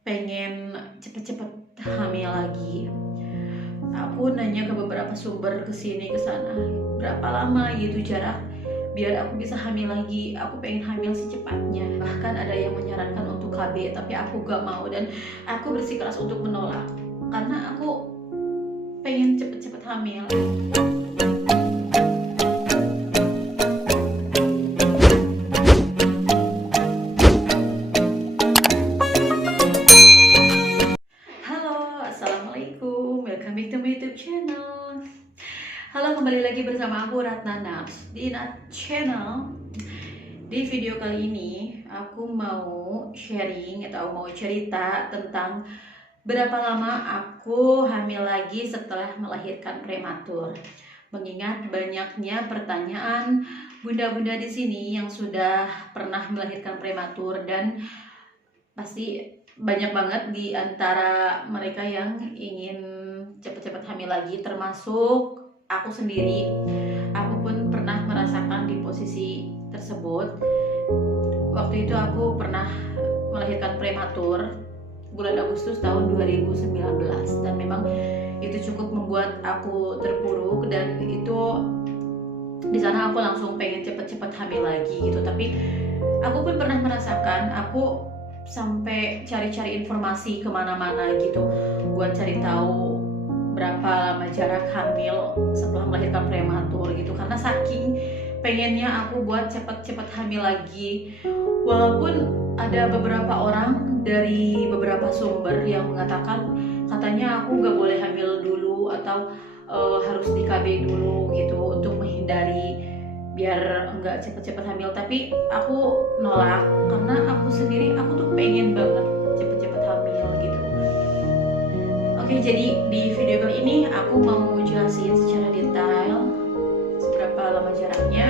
pengen cepet-cepet hamil lagi. Aku nanya ke beberapa sumber kesini kesana, berapa lama gitu jarak biar aku bisa hamil lagi. Aku pengen hamil secepatnya. Bahkan ada yang menyarankan untuk KB, tapi aku gak mau dan aku bersikeras untuk menolak karena aku pengen cepet-cepet hamil. Halo, assalamualaikum, welcome back to my YouTube channel. Halo, kembali lagi bersama aku Ratna Nats di Nat Channel. Di video kali ini aku mau sharing atau mau cerita tentang berapa lama aku hamil lagi setelah melahirkan prematur. Mengingat banyaknya pertanyaan bunda-bunda di sini yang sudah pernah melahirkan prematur, dan pasti banyak banget di antara mereka yang ingin cepat-cepat hamil lagi, termasuk aku sendiri. Aku pun pernah merasakan di posisi tersebut. Waktu itu aku pernah melahirkan prematur bulan Agustus tahun 2019, dan memang itu cukup membuat aku terpuruk, dan itu di sana aku langsung pengen cepet-cepet hamil lagi gitu. Tapi aku pun pernah merasakan, aku sampai cari-cari informasi kemana-mana gitu buat cari tahu berapa lama jarak hamil setelah melahirkan prematur gitu, karena saking pengennya aku buat cepet-cepet hamil lagi. Walaupun ada beberapa orang dari beberapa sumber yang mengatakan katanya aku gak boleh hamil dulu atau harus di KB dulu gitu untuk menghindari biar enggak cepet-cepet hamil, tapi aku nolak karena aku sendiri, aku tuh pengen banget cepet-cepet hamil gitu. Oke, jadi di video kali ini aku mau jelasin secara detail seberapa lama jaraknya.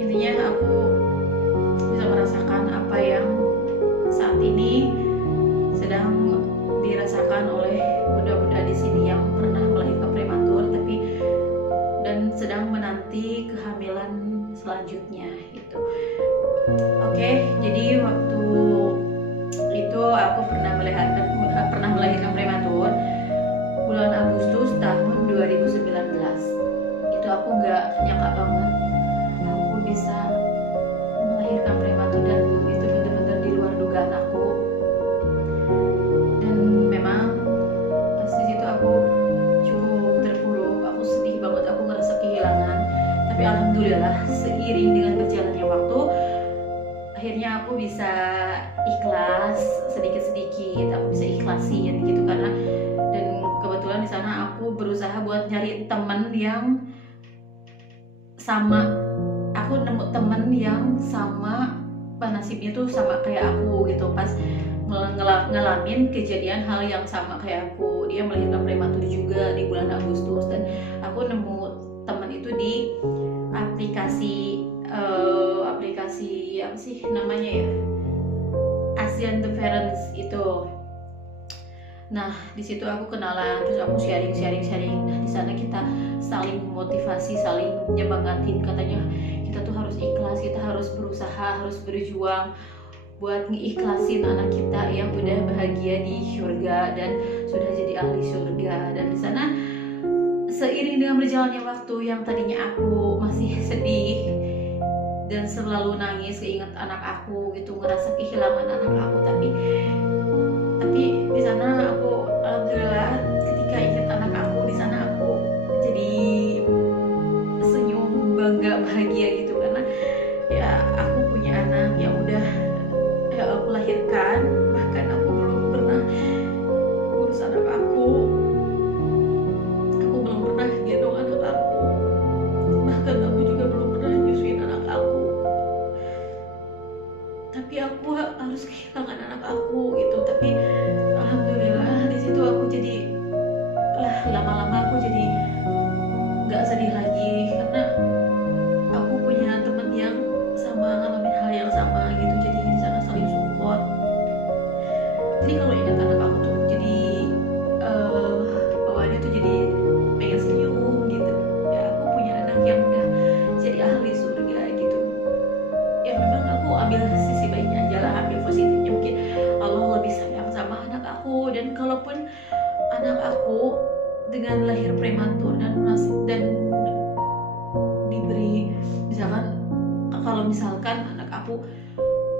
Intinya aku bisa merasakan apa yang saat ini sedang dirasakan oleh bunda-bunda di sini yang pernah melahirkan prematur dan sedang menanti kehamilan selanjutnya gitu. Oke, jadi waktu itu aku pernah melahirkan prematur bulan Agustus tahun 2019. Itu aku nggak nyangka banget aku bisa melahirkan prematur, dan itu benar-benar di luar dugaan aku. Dan memang pas di situ aku cukup terpuruk, aku sedih banget, aku ngerasa kehilangan. Tapi alhamdulillah seiring dengan berjalannya waktu, akhirnya aku bisa ikhlas sedikit-sedikit, aku bisa ikhlasin gitu karena, dan kebetulan di sana aku berusaha buat nyari teman yang sama. Aku nemu temen yang sama, nasibnya tuh sama kayak aku gitu, pas ngalamin kejadian hal yang sama kayak aku. Dia melahirkan prematur juga di bulan Agustus, dan aku nemu temen itu di aplikasi apa sih namanya ya, Asian The Parents itu. Nah, di situ aku kenalan, terus aku sharing. Nah, di sana kita saling motivasi, saling nyemangatin. Katanya kita tuh harus ikhlas, kita harus berusaha, harus berjuang buat ngeikhlasin anak kita yang udah bahagia di surga dan sudah jadi ahli surga. Dan di sana seiring dengan berjalannya waktu, yang tadinya aku masih sedih dan selalu nangis keinget anak aku gitu, ngerasa kehilangan anak aku, tapi di sana aku alhamdulillah ketika ingat anak aku, di sana aku jadi senyum, bangga, bahagia gitu, karena ya aku punya anak yang udah aku lahirkan. Bahkan aku belum pernah ngurus anak aku belum pernah gendong anak aku, bahkan aku juga belum pernah nyusuin anak aku. Tapi aku harus kehilangan anak aku gitu. Tapi alhamdulillah di situ aku jadi lama-lama aku jadi nggak sedih lagi, karena aku punya temen yang sama ngalamin hal yang sama gitu. Jadi di sana saling support. Jadi kalau ingat anak aku tuh jadi bawaannya tuh jadi pengen senyum gitu. Ya, aku punya anak yang udah jadi ahli surga gitu. Ya memang aku ambil sisi baiknya aja lah, ambil positif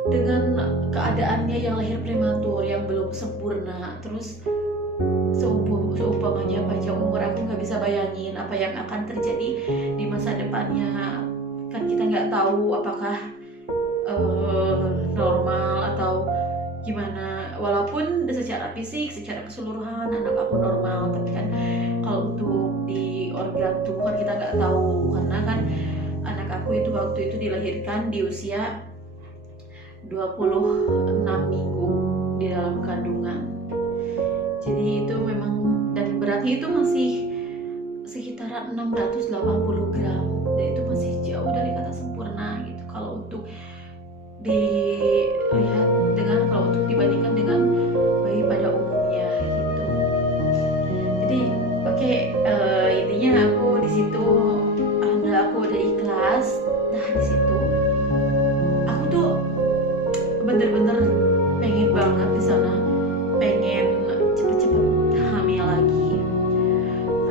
dengan keadaannya yang lahir prematur, yang belum sempurna, terus seumpamanya panjang umur, aku nggak bisa bayangin apa yang akan terjadi di masa depannya. Kan kita nggak tahu apakah normal atau gimana. Walaupun secara fisik, secara keseluruhan anak aku normal, tapi kan kalau untuk di organ tubuh kan kita nggak tahu, karena kan anak aku itu waktu itu dilahirkan di usia 26 minggu di dalam kandungan. Jadi itu memang, dan beratnya itu masih sekitar 680 gram, dan itu masih jauh dari kata sempurna gitu. Kalau untuk dilihat kalau untuk dibandingkan dengan bayi pada umumnya gitu. Jadi oke, intinya aku di situ, alhamdulillah aku udah ikhlas. Nah di situ aku tuh bener-bener pengen banget di sana, pengen cepet-cepet hamil lagi.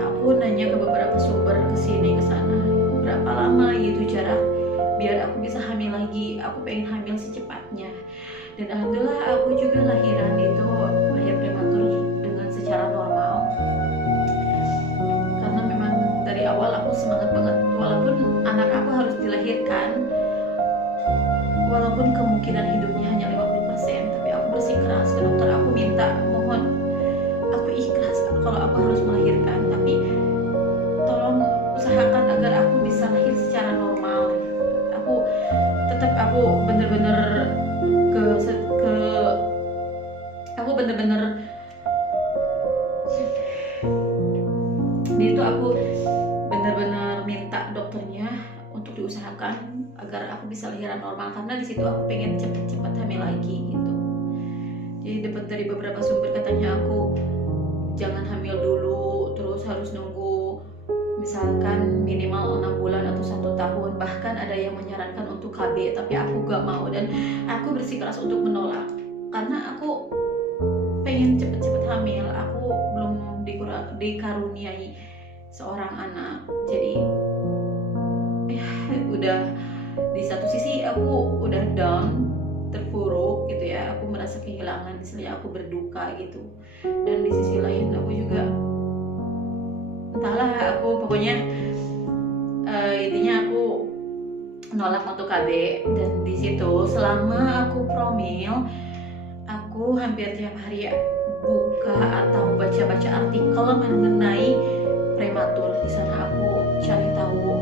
Aku nanya ke beberapa sumber, kesini kesana, berapa lama gitu jarak biar aku bisa hamil lagi. Aku pengen hamil secepatnya. Dan alhamdulillah aku juga lahiran itu lahir prematur dengan secara normal. Karena memang dari awal aku semangat banget, walaupun anak aku harus dilahirkan, walaupun kemungkinan hidupnya hanya 50%, tapi aku bersikeras ke dokter. Aku minta, mohon, aku ikhlas kalau aku harus melahirkan, tapi tolong usahakan agar aku bisa lahir secara normal. Aku bener-bener aku bener-bener aku bener-bener minta dokternya untuk diusahakan agar aku bisa lahiran normal, karena di situ aku pengen cepet-cepet hamil lagi gitu. Jadi dapat dari beberapa sumber katanya aku jangan hamil dulu, terus harus nunggu misalkan minimal 6 bulan atau 1 tahun, bahkan ada yang menyarankan untuk KB, tapi aku gak mau dan aku bersikeras untuk menolak karena aku pengen cepet-cepet hamil. Aku belum dikaruniai seorang anak, jadi ya udah, di satu sisi aku udah down, terpuruk gitu ya, aku merasa kehilangan, istilahnya aku berduka gitu, dan di sisi lain aku juga entahlah, aku pokoknya intinya aku nolak untuk KB. Dan di situ selama aku promil, aku hampir tiap hari buka atau baca-baca artikel mengenai prematur. Di sana aku cari tahu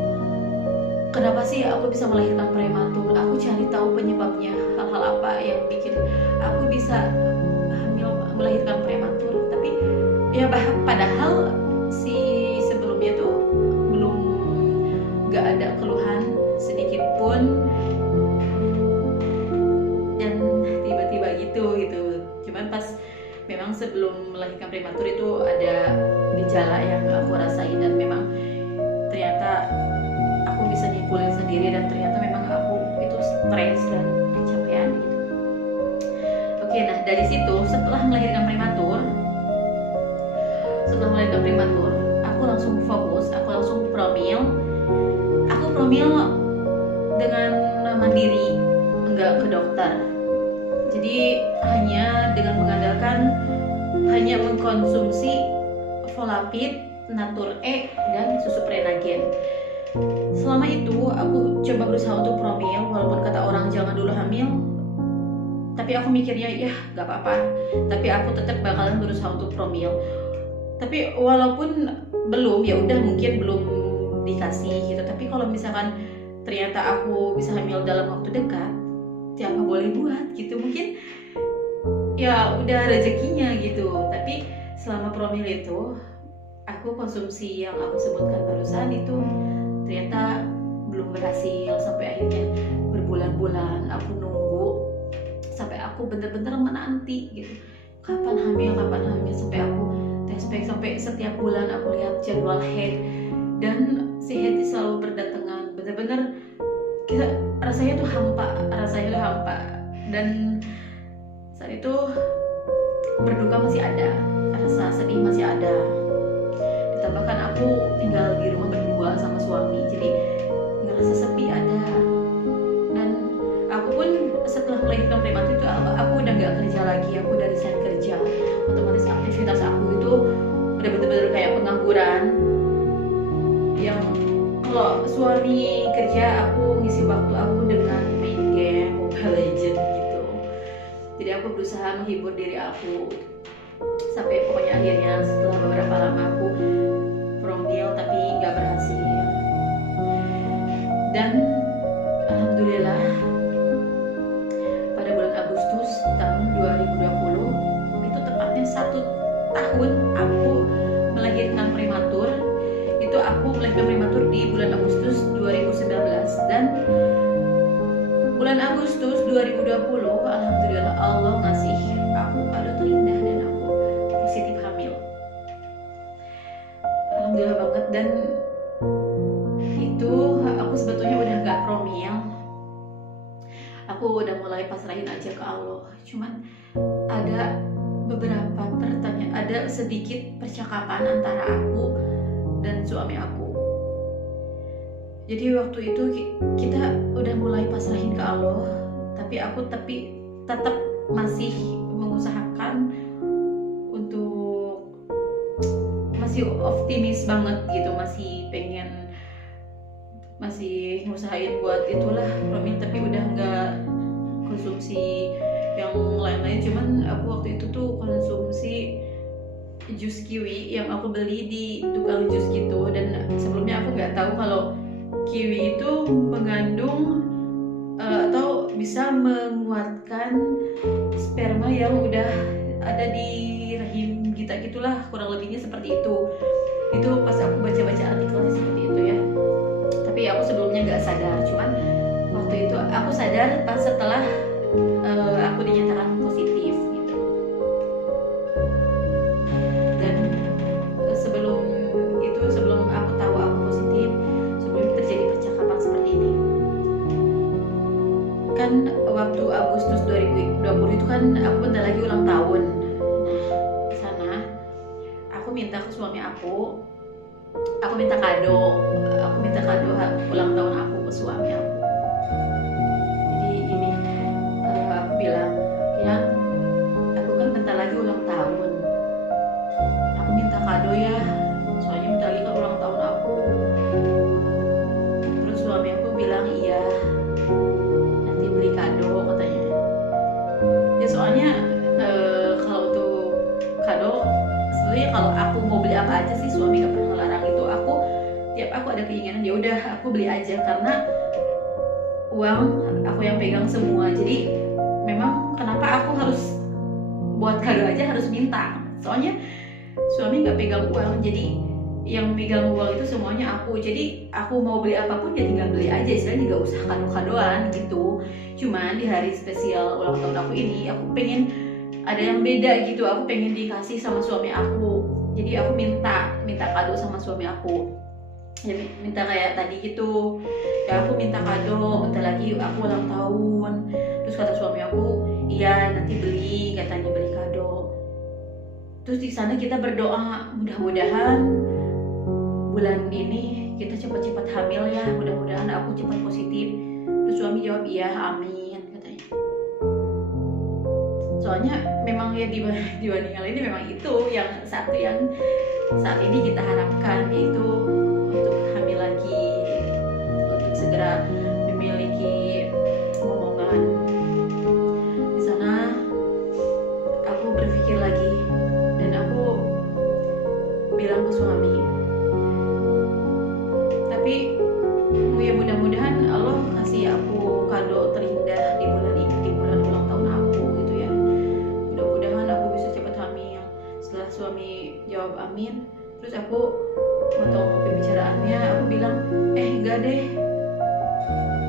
kenapa sih aku bisa melahirkan prematur, aku cari tahu penyebabnya, hal-hal apa yang bikin aku bisa melahirkan prematur. Tapi ya padahal si sebelumnya tuh belum, gak ada keluhan sedikit pun, dan tiba-tiba gitu. Cuman pas memang sebelum melahirkan prematur itu ada gejala yang aku rasain, dan memang ternyata aku bisa nyimpulin sendiri, dan ternyata memang aku itu stres dan kecapean gitu. Oke, nah dari situ setelah melahirkan prematur, aku langsung fokus, aku langsung promil. Aku promil dengan mandiri, enggak ke dokter. Jadi hanya dengan hanya mengkonsumsi Volapid, Natur E, dan susu Prenagen. Selama itu aku coba berusaha untuk promil, walaupun kata orang jangan dulu hamil, tapi aku mikirnya ya gak apa-apa, tapi aku tetap bakalan berusaha untuk promil. Tapi walaupun belum, ya udah mungkin belum dikasih gitu, tapi kalau misalkan ternyata aku bisa hamil dalam waktu dekat, siapa boleh buat gitu, mungkin ya udah rezekinya gitu. Tapi selama promil itu aku konsumsi yang aku sebutkan barusan itu ternyata belum berhasil, sampai akhirnya berbulan-bulan aku nunggu, sampai aku bener-bener menanti gitu, kapan hamil, sampai aku tes pack, sampai setiap bulan aku lihat jadwal head, dan si head selalu berdatangan. Bener-bener rasanya tuh hampa, dan saat itu berduka masih ada, rasa sedih masih ada, ditambahkan aku tinggal di rumah berdua sama suami, jadi ngerasa sepi ada. Dan aku pun setelah melahirkan prematur itu aku udah nggak kerja lagi, aku udah resign kerja. Otomatis aktivitas aku itu udah bener-bener kayak pengangguran. Yang kalau suami kerja, aku ngisi waktu aku dengan main game Mobile Legends gitu. Jadi aku berusaha menghibur diri aku sampai pokoknya akhirnya setelah beberapa lama aku promil tapi nggak berhasil. Dan alhamdulillah pada bulan Agustus tahun 2020 itu tepatnya 1 tahun aku melahirkan prematur. Itu aku melahirkan prematur di bulan Agustus 2019, dan bulan Agustus 2020 alhamdulillah Allah ngasih aku kado terindah dan aku positif hamil. Alhamdulillah banget. Dan itu aku sebetulnya udah gak promil, aku udah mulai pasrahin aja ke Allah. Cuman ada beberapa pertanyaan, ada sedikit percakapan antara aku dan suami aku. Jadi waktu itu kita udah mulai pasrahin ke Allah, tapi aku tetap masih mengusahakan untuk masih optimis banget gitu, masih ngusahain buat itulah promil, tapi udah nggak konsumsi yang lain-lain. Cuman aku waktu itu tuh konsumsi jus kiwi yang aku beli di tukang jus gitu, dan sebelumnya aku nggak tahu kalau kiwi itu mengandung atau bisa menguatkan sperma yang udah ada di rahim kita gitulah, kurang lebihnya seperti itu. Itu pas aku baca-baca artikelnya seperti itu ya. Tapi aku sebelumnya nggak sadar, cuman waktu itu aku sadar pas setelah aku dinyatakan positif gitu. Dan sebelum aku tahu aku positif, sebelum terjadi percakapan seperti ini, kan waktu Agustus 2020 itu kan aku bentar lagi ulang tahun. Nah, di sana aku minta ke suami aku minta kado ulang tahun aku ke suami aku. Jadi ini aku bilang, ya aku kan bentar lagi ulang tahun, aku minta kado ya, soalnya bentar lagi kan ulang tahun aku. Terus suami aku bilang iya, nanti beli kado katanya. Ya soalnya kalau untuk kado sebenarnya kalau aku mau beli apa aja sih suami gak pernah ngelarang itu. Tiap aku ada keinginan ya udah aku beli aja, karena uang aku yang pegang semua. Jadi memang kenapa aku harus buat kado aja harus minta, soalnya suami nggak pegang uang, jadi yang megang uang itu semuanya aku. Jadi aku mau beli apapun ya tinggal beli aja, istilahnya nggak usah kado-kadoan gitu. Cuman di hari spesial ulang tahun aku ini, aku pengen ada yang beda gitu, aku pengen dikasih sama suami aku. Jadi aku minta kado sama suami aku, ya minta kayak tadi gitu ya, aku minta kado bentar lagi aku ulang tahun. Terus kata suami aku iya nanti beli, katanya beli kado. Terus di sana kita berdoa mudah-mudahan bulan ini kita cepat-cepat hamil ya, mudah-mudahan aku cepat positif. Terus suami jawab iya amin katanya. Soalnya memang ya dibanding hal ini memang itu yang satu yang saat ini kita harapkan, yaitu untuk hamil lagi, untuk segera memiliki momongan. Di sana aku berpikir lagi dan aku bilang ke suami, tapi ya mudah-mudahan Allah kasih aku kado terindah di bulan ini, di bulan ulang tahun aku gitu ya. Mudah-mudahan aku bisa cepat hamil. Setelah suami jawab amin, terus aku potong pembicaraannya, aku bilang enggak deh,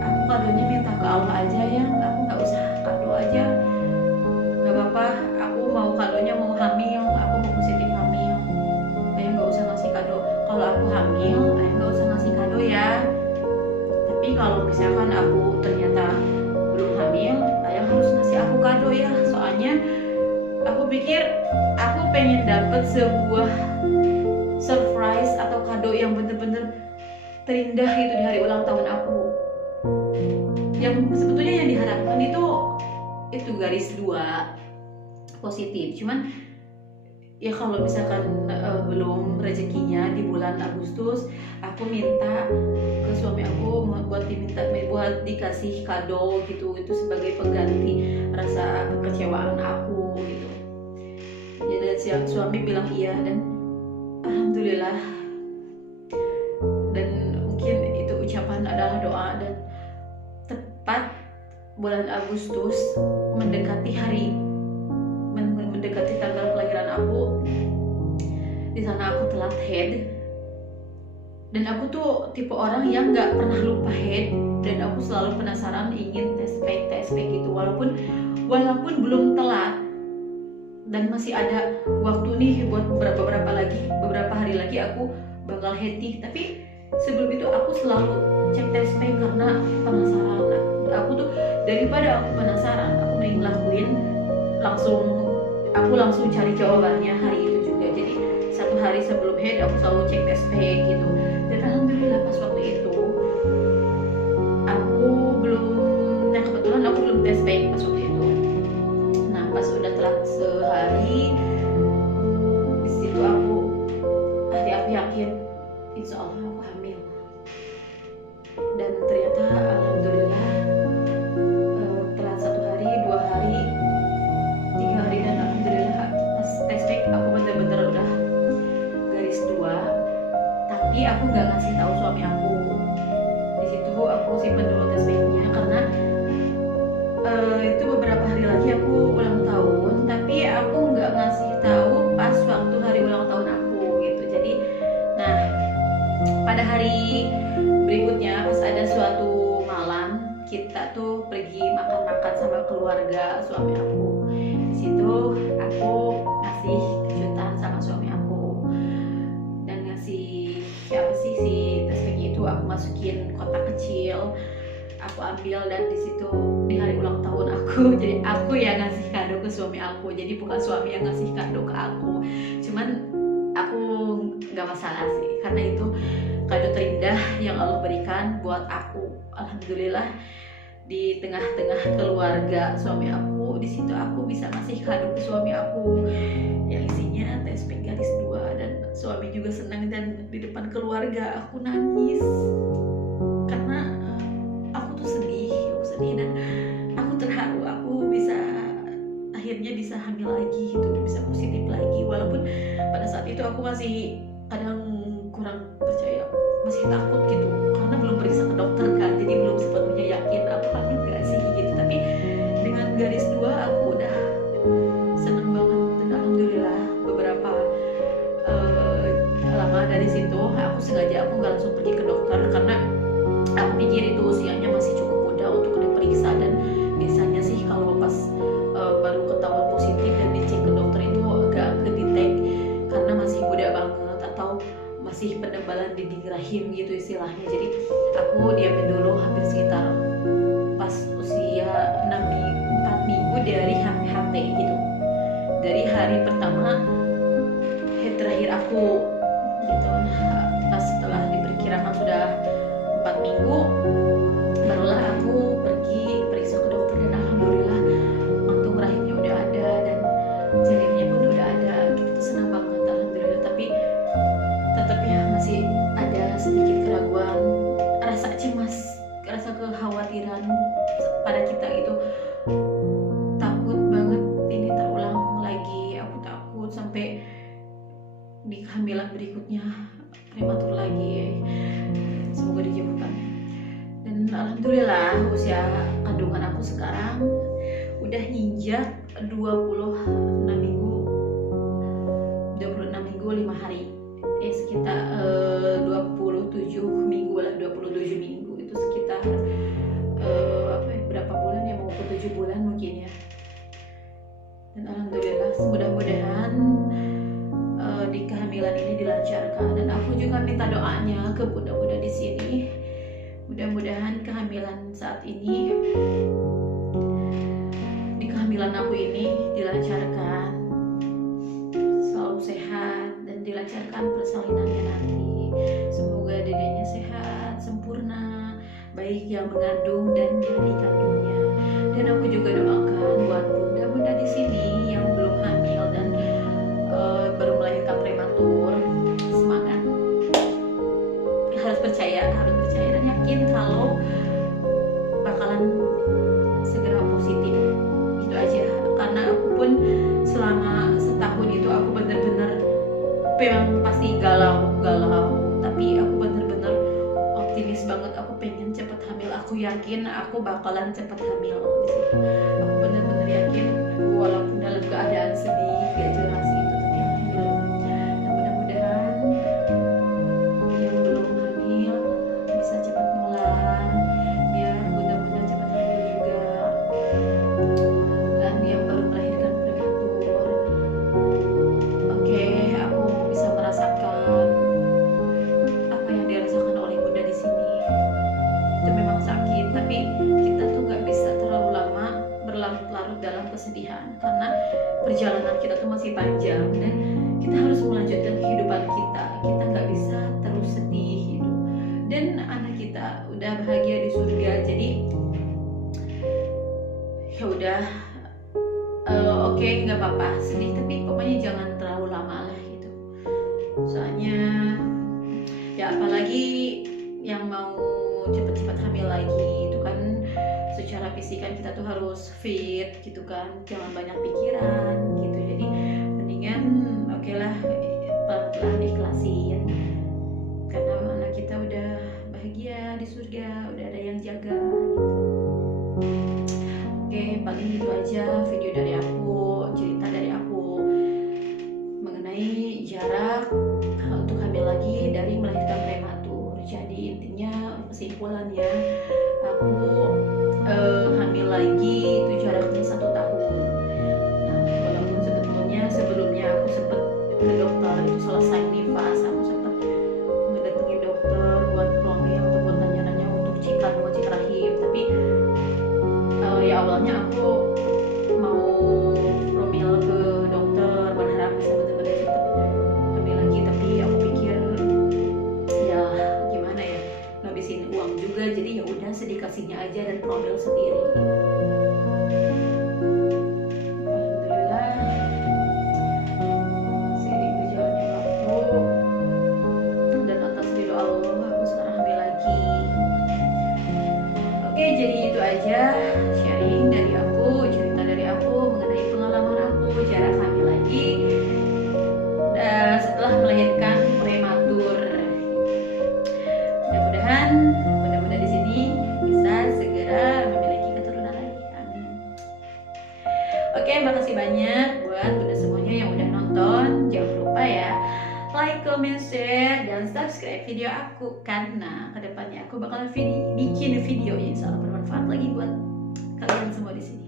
aku kadonya minta ke Allah aja ya, aku nggak usah kado aja, nggak apa-apa, aku mau kadonya mau hamil, aku mau positif hamil, ayah nggak usah ngasih kado. Kalau aku hamil ayah nggak usah ngasih kado ya, tapi kalau misalkan aku ternyata belum hamil, ayah harus ngasih aku kado ya. Soalnya aku pikir aku pengen dapet sebuah surprise atau kado yang bener-bener terindah itu di hari ulang tahun aku. Yang sebetulnya yang diharapkan itu itu garis 2 positif. Cuman ya kalau misalkan belum rezekinya di bulan Agustus, aku minta ke suami aku buat dikasih kado gitu, itu sebagai pengganti rasa kekecewaan aku gitu. Jadi suami bilang iya, dan alhamdulillah, dan mungkin itu ucapan adalah doa. Dan tepat bulan Agustus mendekati tanggal kelahiran aku, di sana aku telat head. Dan aku tuh tipe orang yang nggak pernah lupa head, dan aku selalu penasaran ingin tes pack gitu, walaupun belum telat dan masih ada waktu nih buat beberapa hari lagi aku bakal head nih. Tapi sebelum itu aku selalu cek tes pack karena penasaran. Aku tuh daripada aku penasaran, aku mending lakuin aku langsung cari jawabannya hari itu juga. Jadi 1 hari sebelum head aku selalu cek tes pack gitu. Dan alhamdulillah pas waktu itu kebetulan aku belum tes pack pas waktu itu. Nah pas udah telat sehari, di situ hati aku yakin insya Allah aku hamil. Dan ternyata alhamdulillah telat 1 hari, 2 hari, 3 hari, dan alhamdulillah pas tes pack aku bener-bener udah garis 2. Tapi aku nggak ngasih tahu suami aku. Di situ aku simpen dulu tes packnya karena itu beberapa hari lagi aku ulang tahun, tapi aku nggak ngasih tahu pas waktu hari ulang tahun aku gitu. Jadi nah pada hari berikutnya pas ada suatu malam kita tuh pergi makan-makan sama keluarga suami aku. Di situ aku ngasih kejutan sama suami aku dan ngasih si tes pack itu aku masukin kotak kecil, aku ambil, dan di situ di hari ulang tahun aku jadi aku yang ngasih kado ke suami aku. Jadi bukan suami yang ngasih kado ke aku, cuman aku nggak masalah sih karena itu kado terindah yang Allah berikan buat aku. Alhamdulillah di tengah-tengah keluarga suami aku, di situ aku bisa ngasih kado ke suami aku yang isinya tes pack garis 2, dan suami juga senang. Dan di depan keluarga aku nangis karena aku tuh sedih dan aku terharu aku akhirnya bisa hamil lagi gitu, bisa positif lagi. Walaupun pada saat itu aku masih kadang kurang percaya, masih takut gitu karena belum periksa ke dokter kan, jadi belum sepenuhnya yakin aku hamil gak sih gitu. Tapi dengan garis 2 aku udah seneng banget, dan alhamdulillah beberapa lama dari situ aku nggak langsung pergi ke dokter karena aku pikir itu usianya masih cukup muda untuk diperiksa. Dan biasanya sih kalau pas baru ketahuan positif dan dicek ke dokter itu agak kedetek karena masih muda banget atau masih penebalan dinding rahim gitu istilahnya. Jadi aku diamin dulu hampir sekitar pas usia 4 minggu dari HPHP gitu, dari hari pertama terakhir aku gitu. Pas setelah diperkirakan sudah 4 minggu barulah aku pergi periksa ke dokter, dan alhamdulillah mantung rahimnya udah ada dan janinnya pun udah ada gitu. Senang banget alhamdulillah. Tapi tetap ya masih ada sedikit keraguan, rasa cemas, rasa kekhawatiran pada kita gitu. Takut banget ini terulang lagi. Aku takut sampai di kehamilan berikutnya prematur lagi. Semoga dijauhkan. Dan alhamdulillah usia kandungan aku sekarang udah nginjak 26 minggu 5 hari, sekitar 27 minggu lah, 27 minggu itu sekitar berapa bulan ya, mau ke 7 bulan mungkin ya. Dan alhamdulillah mudah-mudahan di kehamilan ini dilancarkan. Dan aku juga minta doanya ke bunda-bunda di sini, mudah-mudahan kehamilan saat ini, di kehamilan aku ini dilancarkan, selalu sehat, dan dilancarkan persalinannya nanti. Semoga dedenya sehat, sempurna, baik yang mengandung dan yang dikandungnya. Dan aku juga doakan buat bunda-bunda di sini yang belum hamil dan baru melahirkan prematur, semangat, harus percaya dan yakin kalau bakalan segera positif. Itu aja, karena aku pun selama setahun itu aku bener-bener memang pasti galau, tapi aku bener-bener optimis banget. Aku pengen cepet hamil, aku yakin aku bakalan cepet hamil di situ. Aku bener-bener yakin, walaupun dalam keadaan sedih gak jelas gitu, tapi alhamdulillah. Dan mudah-mudahan yang belum hamil bisa cepat nular, biar bunda-bunda cepat hamil juga. Dan yang baru melahirkan prematur, oke, aku bisa merasakan apa yang dirasakan oleh bunda di sini. Itu memang sakit, tapi kita tuh nggak bisa terlalu lama berlarut-larut dalam kesedihan, karena perjalanan kita tuh masih panjang dan kita harus melanjutkan kehidupan kita. Kita nggak bisa terus sedih gitu. Dan anak kita udah bahagia di surga, jadi ya udah, oke, nggak apa-apa sedih, tapi pokoknya jangan terlalu lama lah gitu. Soalnya ya apalagi yang mau cepat-cepat hamil lagi itu kan secara fisik kan kita tuh harus fit gitu kan, jangan banyak pikiran gitu. Jadi mendingan oke lah, pelan-pelan ikhlasin, karena anak kita udah bahagia di surga, udah ada yang jaga gitu. Oke, paling itu aja video dari aku, cerita dari aku mengenai jarak untuk hamil lagi dari melahirkan prematur. Jadi intinya, kesimpulannya, aku hamil lagi itu jaraknya 1 tahun. Nah, walaupun sebelumnya aku sempat ke dokter, itu selesai nifas aku sempat mendatangi dokter buat promil atau buat nanya-nanya untuk cek rahim, tapi ya awalnya aku mau promil ke dokter berharap bisa benar-benar cepat hamil lagi, tapi aku pikir ya gimana ya, ngabisin uang juga, jadi ya udah sedikasihnya aja dan promil sendiri. Alhamdulillah, seiring berjalannya waktu dan atas ridho Allah, aku sekarang hamil lagi. Oke, jadi itu aja sharing dari aku, cerita dari aku mengenai pengalaman aku jarak hamil lagi dan setelah melahirkan prematur. Mudah-mudahan bunda-bunda di sini bisa segera memiliki keturunan lagi. Amin. Oke, makasih banyak buat bunda semuanya yang udah nonton. Jangan lupa ya, like, comment, share, dan subscribe video aku, karena kedepannya aku bakalan bikin video yang sangat bermanfaat lagi buat kalian semua di sini.